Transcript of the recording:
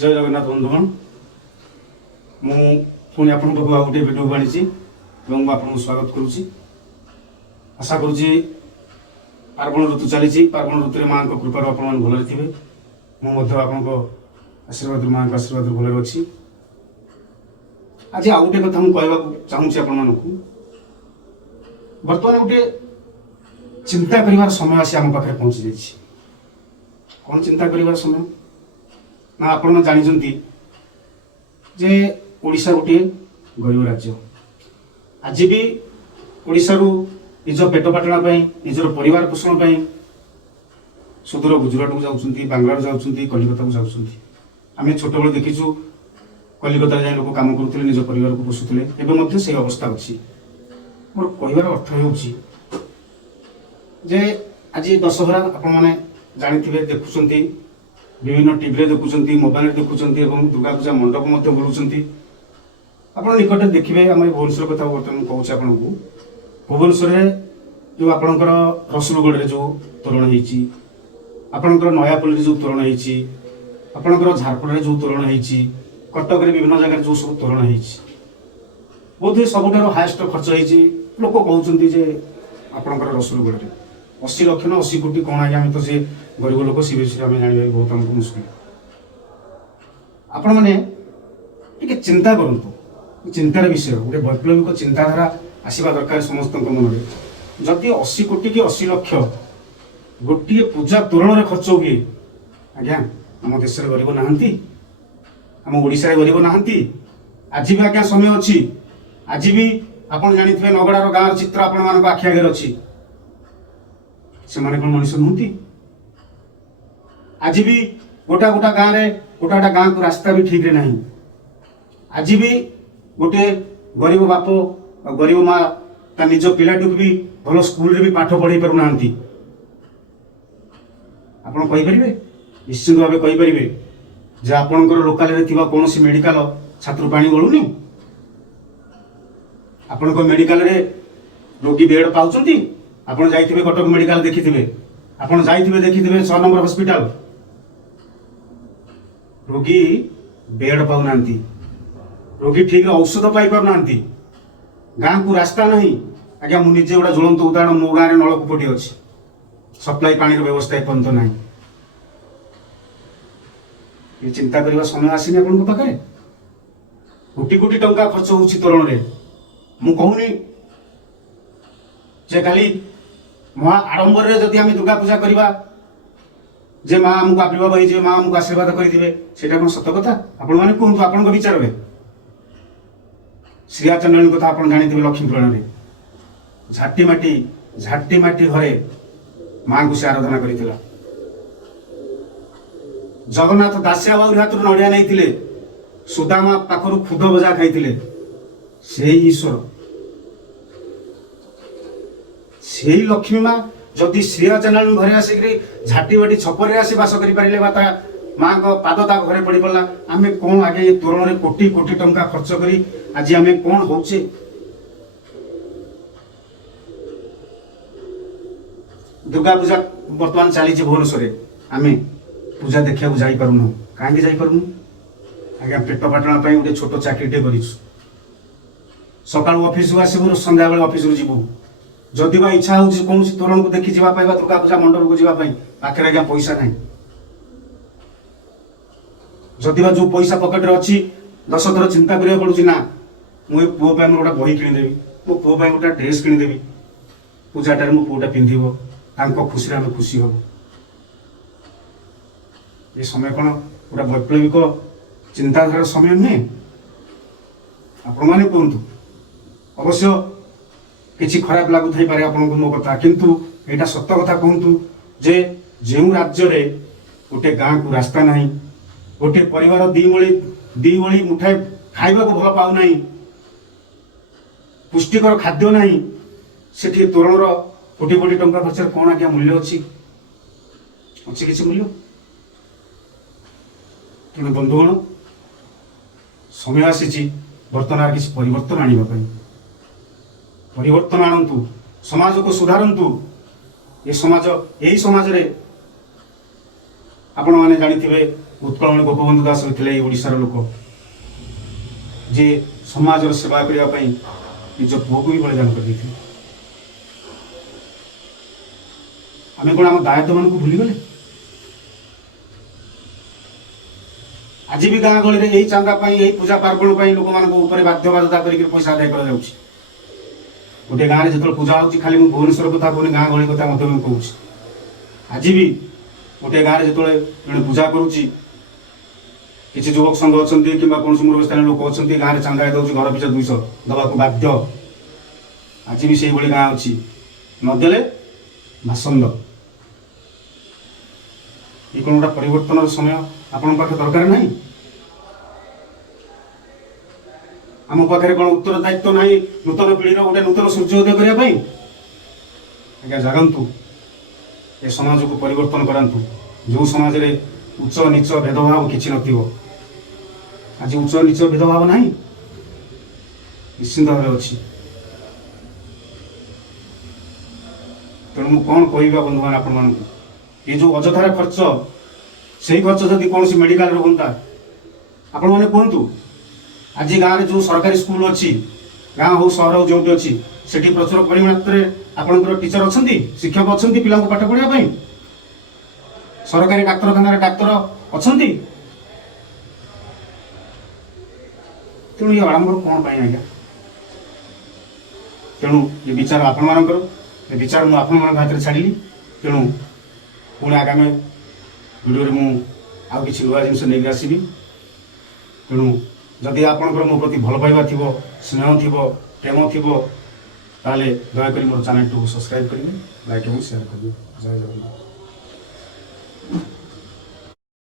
जय जगन्नाथ बंधुगण मुझे आप गोटे भिडियो आनी आपको स्वागत करुच्ची आशा करुच्ची पार्वण ऋतु चली पार्वण ऋतु माँ कृपार आप भल थे मुझे आशीर्वाद माँ आशीर्वाद भल अच्छी आज आउ गोटे कथा मुझे चाहूँगी आपण बर्तमान गोटे चिंता कर समय आसी आम पाखे पहुँची जाइए कौन चिंता कर समय ना आपण जानते जे ओडिशा गोटे गरीब राज्य आज भी ओडिशा रु निज पेट पाटना निजर परिवार पोषण सुदूर गुजरात को जाऊँच बांग्लार जाऊँच कलिकता को जाऊँच आम छोट बेल देखीचु कलिकता जाए लोक कम करुले निज परिवार को पोषुले एवं से अवस्था अच्छी मोर कहबार अर्थ होउछि जे आज दशहरा आपण मैंने जानी देखुंट विभिन्न टीवी देखुंट मोबाइल देखुंट दुर्गा पूजा मंडप बुलूं आप निकट देखिए आम भुवनेश्वर कथा बर्तमान कहूँ आपन को भुवनेश्वर जो आपणकर रसुलगढ़ जो तोरण होपणकर नयापल्ली जो तोरण होपणकर झारपड़ा जो तोरण हो कटक विभिन्न जगह जो सब तोरण हो बोधे सबुठ हाएस्ट खर्च हो लोक कहते आपणकर रसुलगढ़ 80 लाख ना 80 कोटी कौन आगे आम तो से गरीब लोक सी विषय आम जाना बहुत आमको मुस्किल आपण मैंने चिंता करूँ चिंतार विषय गोटे वैप्लविक चिंताधारा आसवा दरकार समस्त मन में जदि 80 कोटी कि 80 लाख गोटे पूजा तोरण खर्च हुए आज्ञा आम देश गरीब नहांती आम ओडिशा गरीब नहांती आज भी आज्ञा समय अच्छी आज भी आपड़ जानी नगड़ार गाँव चित्र आपण मान आखि आगे अच्छी से माने कौन मनुष्य नुहति आज भी गोटा गोटा गाँव में गोटा गोटा गाँव को रास्ता भी ठीक नहीं आज भी गोटे गरीब बाप गरीब माँ ता निज पिलाटू भी भल स्कूल रे भी पाठ पढ़ाई पारु नांती आपण कहि परिबे निश्चित भाव कहि परिबे जे आपणकर लोकाल रे थिबा कोनोसी मेडिकल छात्र पानी गळुनी आपणको मेडिकल रे रोगी बेड पाउचंती आपण जाइथिबे कटक मेडिकल देखिथिबे आपण जाइथिबे देखिथिबे 6 नंबर हॉस्पिटल रोगी बेड पाउ नांती रोगी ठीक औषध पाई पार नांती गाँ को रास्ता नहीं आज्ञा मुझे गोटे ज्वलंत उदाहरण मो गाँव में नलकूपटी अच्छी सप्लाई पानी व्यवस्था एपर्यंत ना ये चिंता करने समय आसनी आपण पाखे कोटी कोटी टंका खर्च हो तोरण में मु कहूनी जे खाली महा आडंबर जदि आम दुर्गा पूजा करवा जे माँ आमको आविर्भाव हो माँ आमको आशीर्वाद करेंगे से सत कथा आपण मैंने कहतु आपण विचार में श्रिया चंद्रनी कथा आप जानते लक्ष्मी पुराण में झाटी माटी घरे माँ को से आराधना करथिला जगन्नाथ दासिया बाबू हाथ नड़िया नहीं सुदामा पाखर खुद बजा खाई से ईश्वर से लक्ष्मी माँ जदि श्रिया चंद्रनी घरे आसिक झाटी बाटी छपर आसी बास कर माँ को पाद ता घरे पड़ पड़ा आम कौन आगे ये तोरण में कोटी कोटी टंका खर्च करी आज आम कौन होचे दुर्गा पूजा बर्तमान चली भुवनेश्वर आम पूजा देखा जापरूँ कहीं जापरूँ आज्ञा पेट पाटना गोटे छोट चाकरीटे कर सका ऑफिस आसबू संध्या बेले ऑफिस जीवु जदि बा इच्छा हो कौन तोरण को देखी जावाई दुर्गा पूजा मंडप को जावाई पाखे आज्ञा पैसा ना जदि बा जो पैसा पकेट रे अच्छी 10 थर चिंता करिया पड़ुछि ना मु पुओ पे गोटे बही किदेवी मो पुओ पे गोटे ड्रेस किदेवी पूजाटार मो पुओटा पिंधिब तांको खुशी आम खुशी हम ये समय कौन गोटे वैप्लविक चिंताधारा समय नुहे आपण मैंने कहतु अवश्य किसी खराब लगुथ पारे आपको मो कथा किंतु यहाँ सत कथा कहतु जे जो राज्य रे गोटे गाँ को रास्ता नहीं गोटे परिवार दी ओली मुठाए खाइबा को भल पाऊ नहीं पुष्टिकर खाद्य नहीं से तोरण कोटी कोटी टंका खर्च कौन आज्ञा मूल्य अच्छी किसी मूल्य तेणु बंधुगण समय आसी बर्तमान किसी परिवर्तन आने परिवर्तन आणतु समाज को सुधारतु ये समाज यही समाज रे आपण माने जानिथिबे उत्कलमणि गोपबंधु दास होते ओडार लोक जे समाजर सेवा करने निज पुओ को भी बलिदान कर आम कौन आम दायित्व मान भूलीगले आज भी गाँ गहली यही चांदा यही पूजा पार्वण लोक मान बाध्य बाध्यता करके पैसा आदाय कर गोटे गाँव में जो पूजा हो खाली मुझे भुवनेश्वर कथा कहूँ गाँ गहली कथा कहूँ आज भी गोटे गाँव में जो जड़े पूजा करुच्ची किसी युवक संघ अच्छा कि कौन मूर्खस्थानीय लोक अच्छा गाँव में चांदा दौर घर पिछा 200 दवा बाध्य आज भी से गाँ अच्छी नदेले भाषंद ये कौन गोटा परिवर्तन समय आपण पाखे दरकार नहीं आम पाखे कौन उत्तर दायित्व ना नूतन पीढ़ीर गोटे नूतन सूर्योदय करने आज्ञा जागंतु ए समाज को परिवर्तन करांतु जो समाज रे उच्च नीच भेदभाव किसी नथिबो आज उच्च नीच भेदभाव नहीं निश्चिंत भाव अच्छी तेणु मुझे कौन कहवा बंधु मान आपण मान ये जो अजथार खर्च से खर्च जदि कौन मेडिकल होता आपण मैंने कहतु आज गाँव में जो सरकारी स्कूल अच्छी गाँ हो सहर हो जो अच्छी सेठी प्रचुर परिमाण आपंकर टीचर अच्छा शिक्षक अच्छा पिला पाठ पढ़ाई सरकारी डाक्तखाना डाक्तर अच्छा तेणु ये आडम्बर कौन पाई आज्ञा तेणु ये विचार आपण मानकर विचार मुझे आपण मान हाथ में छाड़ी तेणु पुणी आगामी वीडियो मुझे आउ कि नुआ जिन नहीं आसवि तेणु जदि आपंकर मो प्रति भल पाइबा थी स्नेह थी प्रेम थी ताले दयाकोरी मोर चैनल को सब्सक्राइब करेंगे लाइक और शेयर करेंगे जय जगन्नाथ।